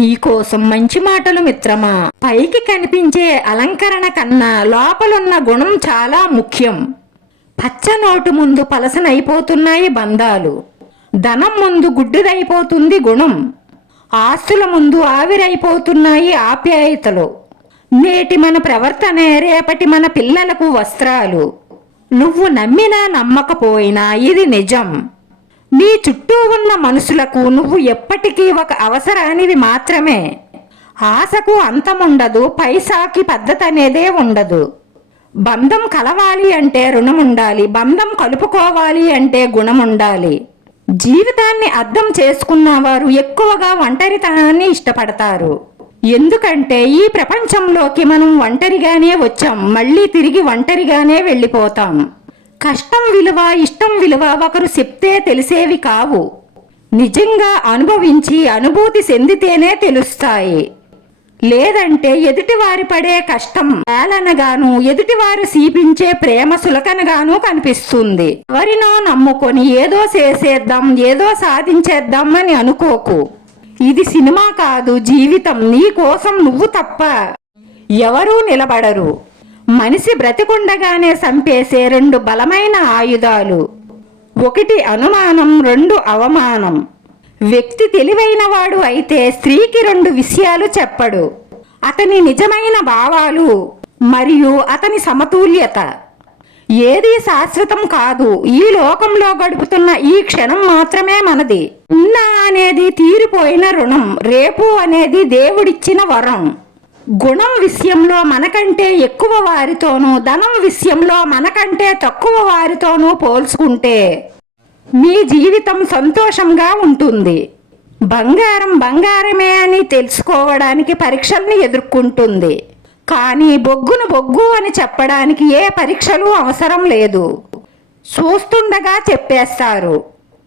నీకోసం మంచి మాటలు మిత్రమా? పైకి కనిపించే అలంకరణ కన్నా లోపలున్న గుణం చాలా ముఖ్యం. పచ్చ నోటు ముందు పలసనైపోతున్నాయి బంధాలు. ధనం ముందు గుడ్డుదైపోతుంది గుణం. ఆస్తుల ముందు ఆవిరైపోతున్నాయి ఆప్యాయతలు. నేటి మన ప్రవర్తనే రేపటి మన పిల్లలకు వస్త్రాలు. నువ్వు నమ్మినా నమ్మకపోయినా ఇది నిజం. నీ చుట్టూ ఉన్న మనుషులకు నువ్వు ఎప్పటికీ ఒక అవసరానివి మాత్రమే. ఆశకు అంతముండదు పైసాకి పద్ధతి అనేదే ఉండదు. బంధం కలవాలి అంటే రుణం ఉండాలి బంధం కలుపుకోవాలి అంటే గుణం ఉండాలి జీవితాన్ని అర్థం చేసుకున్న వారు ఎక్కువగా ఒంటరితనాన్ని ఇష్టపడతారు. ఎందుకంటే ఈ ప్రపంచంలోకి మనం ఒంటరిగానే వచ్చాం మళ్ళీ తిరిగి ఒంటరిగానే వెళ్ళిపోతాం. కష్టం విలువ ఇష్టం విలువ ఒకరు చెప్తే తెలిసేవి కావు. నిజంగా అనుభవించి అనుభూతి చెందితేనే తెలుస్తాయి. లేదంటే ఎదుటివారి పడే కష్టం ఏలనగాను ఎదుటివారు సీపించే ప్రేమ సులకనగాను కనిపిస్తుంది. ఎవరినో నమ్ముకొని ఏదో చేసేద్దాం ఏదో సాధించేద్దాం అని అనుకోకు. ఇది సినిమా కాదు జీవితం నీ కోసం నువ్వు తప్ప ఎవరూ నిలబడరు. మనిషి బ్రతికుండగానే చంపేసే రెండు బలమైన ఆయుధాలు. ఒకటి అనుమానం రెండు అవమానం. వ్యక్తి తెలివైనవాడు అయితే స్త్రీకి రెండు విషయాలు చెప్పడు. అతని నిజమైన భావాలు మరియు అతని సమతుల్యత. ఏది శాశ్వతం కాదు ఈ లోకంలో గడుపుతున్న ఈ క్షణం మాత్రమే మనది. ఉన్న అనేది తీరిపోయిన రుణం రేపు అనేది దేవుడిచ్చిన వరం. గుణం విషయంలో మనకంటే ఎక్కువ వారితోనూ ధనం విషయంలో మనకంటే తక్కువ వారితోనూ పోల్చుకుంటే మీ జీవితం సంతోషంగా ఉంటుంది. బంగారం బంగారమే అని తెలుసుకోవడానికి పరీక్షల్ని ఎదుర్కొంటుంది. కానీ బొగ్గును బొగ్గు అని చెప్పడానికి ఏ పరీక్షలు అవసరం లేదు. చూస్తుండగా చెప్పేస్తారు.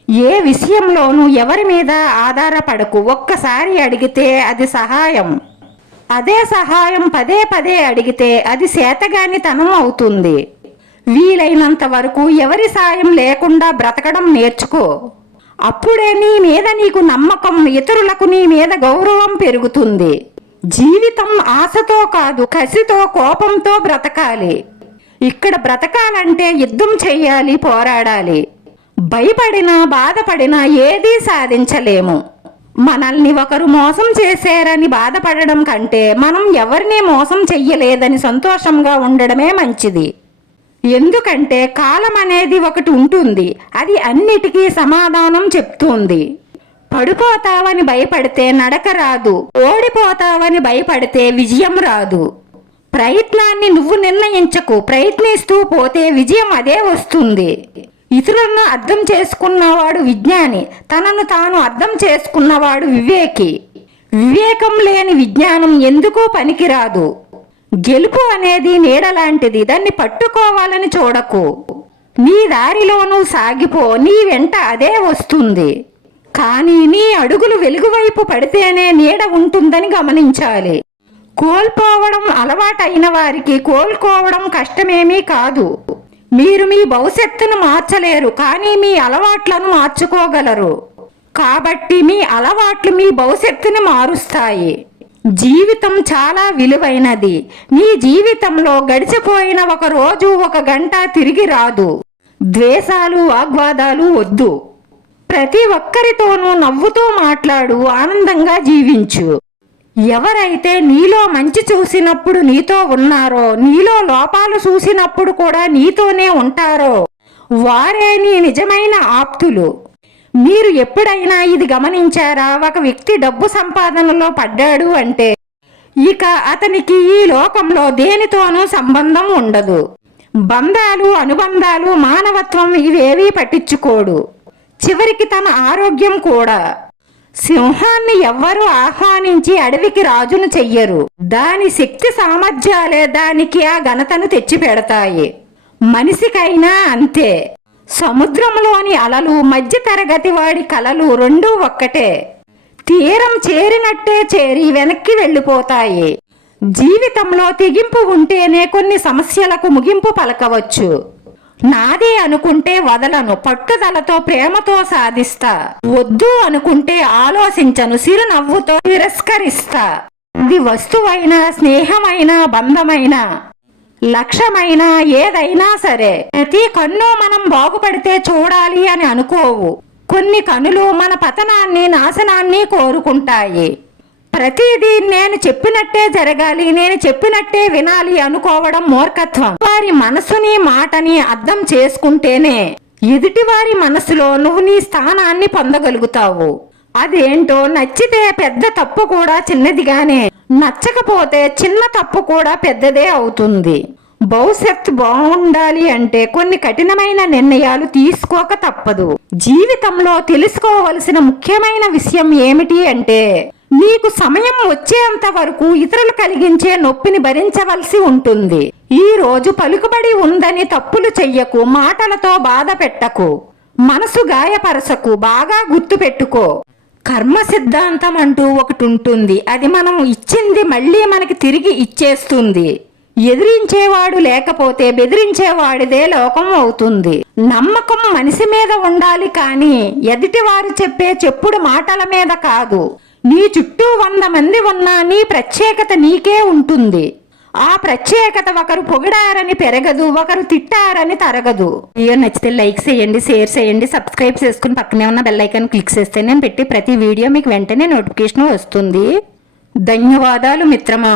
ఏ విషయంలోనూ ఎవరి మీద ఆధారపడకు. ఒక్కసారి అడిగితే అది సహాయం. అదే సహాయం పదే పదే అడిగితే అది చేతగానితనం అవుతుంది. వీలైనంత వరకు ఎవరి సాయం లేకుండా బ్రతకడం నేర్చుకో. అప్పుడే నీ మీద నీకు నమ్మకం ఇతరులకు నీ మీద గౌరవం పెరుగుతుంది. జీవితం ఆశతో కాదు కసితో కోపంతో బ్రతకాలి. ఇక్కడ బ్రతకాలంటే యుద్ధం చెయ్యాలి పోరాడాలి. భయపడినా బాధపడినా ఏదీ సాధించలేము. మనల్ని ఒకరు మోసం చేశారని బాధపడడం కంటే మనం ఎవరిని మోసం చెయ్యలేదని సంతోషంగా ఉండడమే మంచిది. ఎందుకంటే కాలం అనేది ఒకటి ఉంటుంది. అది అన్నిటికీ సమాధానం చెప్తుంది. పడిపోతావని భయపడితే నడక రాదు. ఓడిపోతావని భయపడితే విజయం రాదు. ప్రయత్నాన్ని నువ్వు నిర్ణయించకు. ప్రయత్నిస్తూ పోతే విజయం అదే వస్తుంది. ఇతరులను అర్థం చేసుకున్నవాడు విజ్ఞాని. తనను తాను అర్థం చేసుకున్నవాడు వివేకి. వివేకం లేని విజ్ఞానం ఎందుకూ పనికిరాదు? గెలుపు అనేది నీడ లాంటిది. దాన్ని పట్టుకోవాలని చూడకు. నీ దారిలోనూ సాగిపో. నీ వెంట అదే వస్తుంది. కానీ నీ అడుగులు వెలుగువైపు పడితేనే నీడ ఉంటుందని గమనించాలి. కోల్పోవడం అలవాటైన వారికి కోలుకోవడం కష్టమేమీ కాదు. మీరు మీ భవిష్యత్తును మార్చలేరు కానీ మీ అలవాట్లను మార్చుకోగలరు. కాబట్టి మీ అలవాట్లు మీ భవిష్యత్తుని మారుస్తాయి. జీవితం చాలా విలువైనది. మీ జీవితంలో గడిచిపోయిన ఒక రోజు ఒక గంట తిరిగి రాదు. ద్వేషాలు వాగ్వాదాలు వద్దు. ప్రతి ఒక్కరితోనూ నవ్వుతూ మాట్లాడు ఆనందంగా జీవించు. ఎవరైతే నీలో మంచి చూసినప్పుడు నీతో ఉన్నారో నీలో లోపాలు చూసినప్పుడు కూడా నీతోనే ఉంటారో వారే నీ నిజమైన ఆప్తులు. మీరు ఎప్పుడైనా ఇది గమనించారా? ఒక వ్యక్తి డబ్బు సంపాదనలో పడ్డాడు అంటే ఇక అతనికి ఈ లోకంలో దేనితోనూ సంబంధం ఉండదు. బంధాలు అనుబంధాలు మానవత్వం ఇవేవీ పట్టించుకోడు. చివరికి తన ఆరోగ్యం కూడా. సింహాన్ని ఎవ్వరూ ఆహ్వానించి అడవికి రాజును చెయ్యరు. దాని శక్తి సామర్థ్యాలే దానికి ఆ ఘనతను తెచ్చిపెడతాయి. మనిషికైనా అంతే. సముద్రంలోని అలలు మధ్య తరగతి వాడి కలలు రెండూ ఒక్కటే. తీరం చేరినట్టే చేరి వెనక్కి వెళ్ళిపోతాయి. జీవితంలో తెగింపు ఉంటేనే కొన్ని సమస్యలకు ముగింపు పలకవచ్చు. నాది అనుకుంటే వదలను పట్టుదలతో ప్రేమతో సాధిస్తా. వద్దు అనుకుంటే ఆలోచించను చిరునవ్వుతో తిరస్కరిస్తా. ఇది వస్తువైనా స్నేహమైనా బంధమైనా లక్ష్యమైనా ఏదైనా సరే. ప్రతి కన్ను మనం బాగుపడితే చూడాలి అని అనుకోవు. కొన్ని కనులు మన పతనాన్ని నాశనాన్ని కోరుకుంటాయి. ప్రతిదీ నేను చెప్పినట్టే జరగాలి నేను చెప్పినట్టే వినాలి అనుకోవడం మూర్ఖత్వం. వారి మనసుని మాటని అర్థం చేసుకుంటేనే ఎదుటి వారి మనసులో నువ్వు నీ స్థానాన్ని పొందగలుగుతావు. అదేంటో నచ్చితే పెద్ద తప్పు కూడా చిన్నదిగానే నచ్చకపోతే చిన్న తప్పు కూడా పెద్దదే అవుతుంది. భవిష్యత్తు బాగుండాలి అంటే కొన్ని కఠినమైన నిర్ణయాలు తీసుకోక తప్పదు. జీవితంలో తెలుసుకోవలసిన ముఖ్యమైన విషయం ఏమిటి అంటే నీకు సమయం వచ్చేంత వరకు ఇతరులు కలిగించే నొప్పిని భరించవలసి ఉంటుంది. ఈ రోజు పలుకుబడి ఉందని తప్పులు చెయ్యకు మాటలతో బాధ పెట్టకు మనసు గాయపరచకు బాగా గుర్తు పెట్టుకో. కర్మ సిద్ధాంతం అంటూ ఒకటి ఉంటుంది అది మనం ఇచ్చింది మళ్ళీ మనకి తిరిగి ఇచ్చేస్తుంది. ఎదిరించేవాడు లేకపోతే బెదిరించేవాడిదే లోకం అవుతుంది. నమ్మకం మనిషి మీద ఉండాలి కానీ ఎదుటివారు చెప్పే చెప్పుడు మాటల మీద కాదు. నీ చుట్టూ వంద మంది ఉన్నా నీ ప్రత్యేకత నీకే ఉంటుంది. ఆ ప్రత్యేకత ఒకరు పొగిడారని పెరగదు ఒకరు తిట్టారని తరగదు. వీడియో నచ్చితే లైక్ చేయండి షేర్ చేయండి సబ్స్క్రైబ్ చేసుకుని పక్కనే ఉన్న బెల్ ఐకాన్ క్లిక్ చేస్తే నేను పెట్టి ప్రతి వీడియో మీకు వెంటనే నోటిఫికేషన్ వస్తుంది. ధన్యవాదాలు మిత్రమా.